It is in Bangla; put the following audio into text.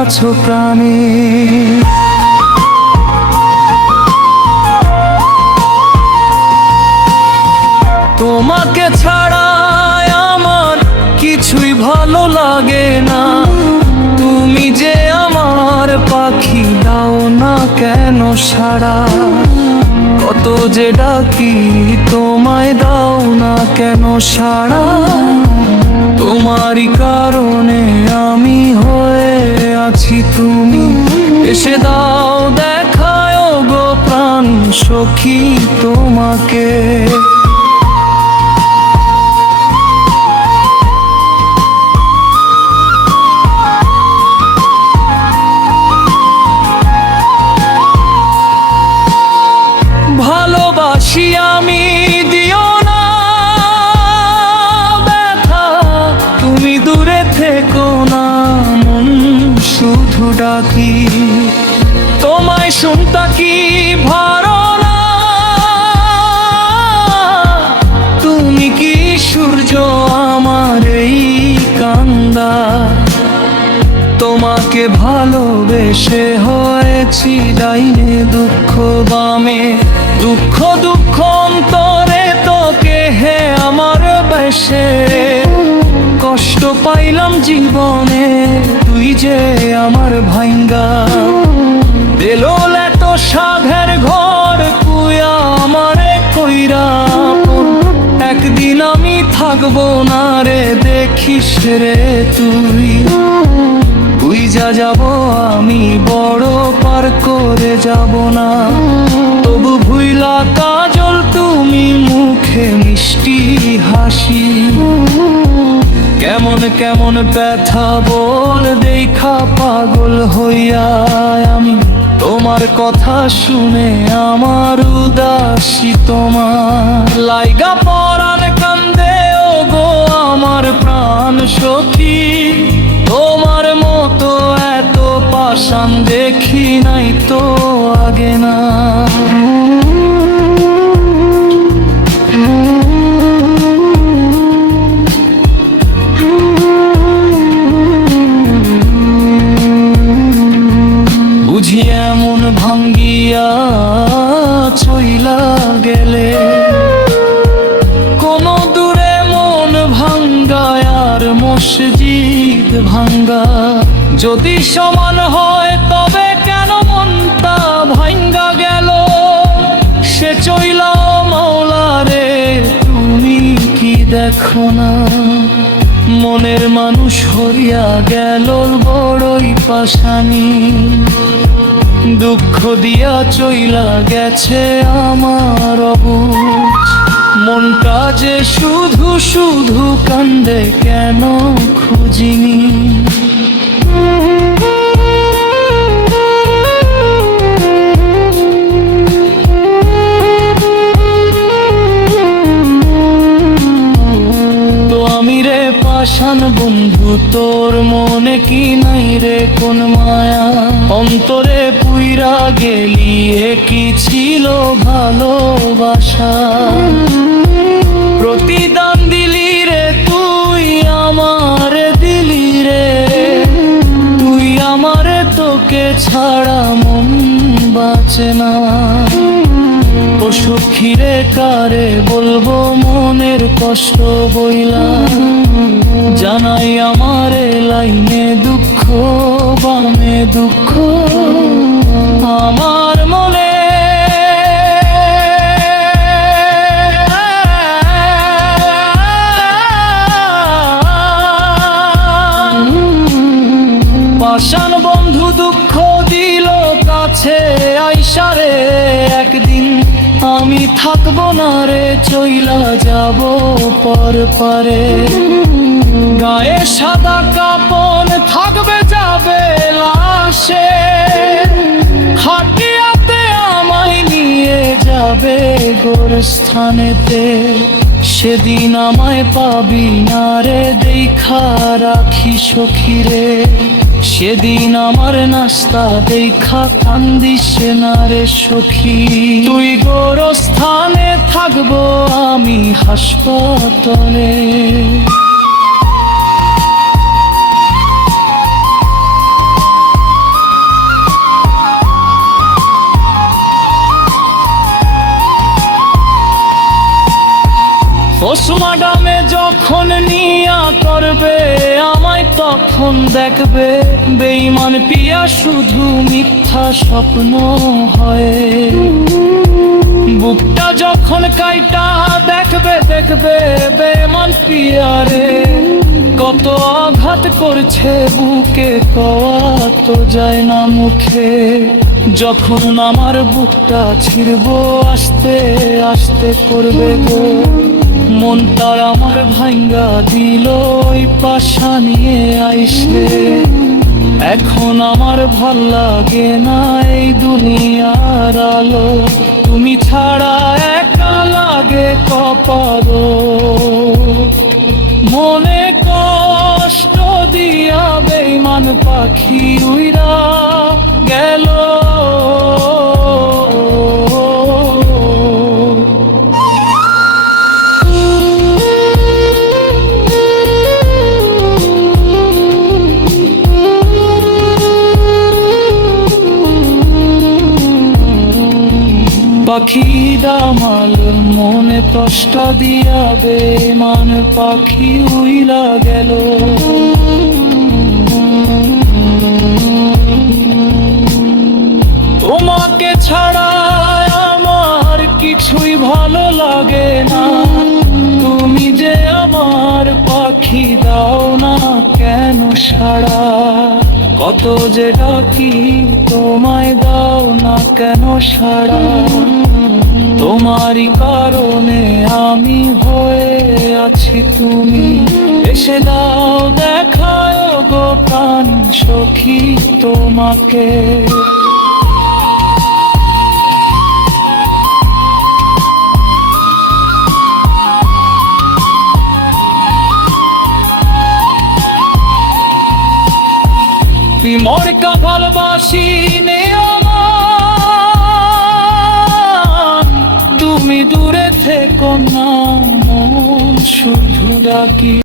আছো প্রাণে। তোমাকে ছাড়া আমার কিছুই ভালো লাগে না। তুমি যে আমার পাখি, দাও না কেন সাড়া। কত যে ডাকি তোমায়, দাও না কেন সাড়া। তোমারই কারণে আমি হয়ে আছি, তুমি এসে দাও দেখায় গো প্রাণ সখী তোমাকে। ভালোবাসি আমি, দিও না ব্যথা। তুমি দূরে থেকো না, মন শুধু ডাকি। তোমায় শুনতা কি ভালো না। তুমি কি সূর্য আমার এই কান্দা। তোমাকে ভালোবেসে হয়েছি ডাইনে দুঃখ বামে। দুঃখ দুঃখ অন্তরে তোকে হে আমার বেশে। কষ্ট পাইলাম জীবনে, তুই যে আমার ভাইঙ্গা। দিলো এত সাধের ঘর কুয়া আমারে কইরা। একদিন আমি থাকবো না রে, দেখিস রে তুই। বুইজা যাব আমি, বড় পার করে যাব না। তবু ভুইলা কাজল তুমি, মুখে মিষ্টি হাসি। কেমন কেমন ব্যথা বল দেখা পাগল হইয়া আমি। তোমার কথা শুনে আমার উদাসী, তোমার লাইগা পরাণ কান্দে ও গো আমার প্রাণ সখী। তোমার মতো এত পাষাণ দেখি নাই তো আগে না। বুঝি এমন ভাঙ্গিয়া চইলা গেলে। কোন দূরে মন ভাঙ্গায় আর মসজিদ ভাঙ্গা যদি সমান হয়, তবে কেন মনটা ভাঙ্গা গেল। সে চইলা মাওলা রে, তুমি কি দেখো না। মনের মানুষ হইয়া গেল বড়ই পাশানি। দুঃখ দিয়া চইলা গেছে আমার অবুঝ। মনটা যে শুধু শুধু কান্দে, কেন খুঁজিনি। তো আমি রে পাষাণ বন্ধু, তোর মনে কি নাই রে কোন মায়া। অন্তরে পুইরা গেলি, কি ছিল ভালোবাসা। প্রতিদান দিলি রে তুই আমার, দিলি রে তুই আমারে। তোকে ছাড়া মন বাঁচে না। ও সখী রে কারে বলবো মনের কষ্ট বইলা। জানাই আমারে লাইনে দুঃখ বামে দুঃখ আমার মনে। পাষাণ বন্ধু দুঃখ দিল কাছে আইসারে। একদিন আমি থাকবো না রে, চইলা যাব পর পারে। গায়ে সাদা কাপন থাকবে যাবে লাশে। খাটিয়াতে আমায় নিয়ে যাবে গোরস্থানেতে। সেদিন আমায় পাবি না রে, দেখা রাখি সখী রে। সেদিন আমার নাস্তা দেখা কান্দিস না রে সখী। তুই গোরস্থানে থাকবো আমি হাসপাতালে। পোস্টমার্টামে যখন নিয়া করবে আমায়, তখন দেখবে বেঈমান পিয়া শুধু মিথ্যা স্বপ্ন হয়। বুকটা যখন কাইটা দেখবে দেখবে বেঈমান পিয়ারে, কত আঘাত করছে বুকে কওয়া তো যায় না মুখে। যখন আমার বুকটা ছিড়বো আস্তে আস্তে করবে গো, মন তার আমার ভাঙ্গা দিল ওই পাশা নিয়ে আইসে। এখন আমার ভাল লাগে না এই দুনিয়ার আলো, তুমি ছাড়া একা লাগে কপালো। মনে কষ্ট দিয়া বেঈমান পাখি উইরা গেল। পাখি দামাল মনে কষ্ট দিয়া বেঈমান পাখি উইলা গেল। তোমাকে ছাড়া আমার কিছুই ভালো লাগে না, তুমি যে আমার পাখি দাও না কেন সাড়া। কত যে ডাকি তোমায় দাও না কেন সাড়া, তোমারই কারণে আমি হয়ে আছি। তুমি এসে দাও দেখায় গো প্রাণ সখী তোমাকে। মরকা ভালোবাসি নে আমার, তুমি দূরে থেকো না মন শুধু ডাকি।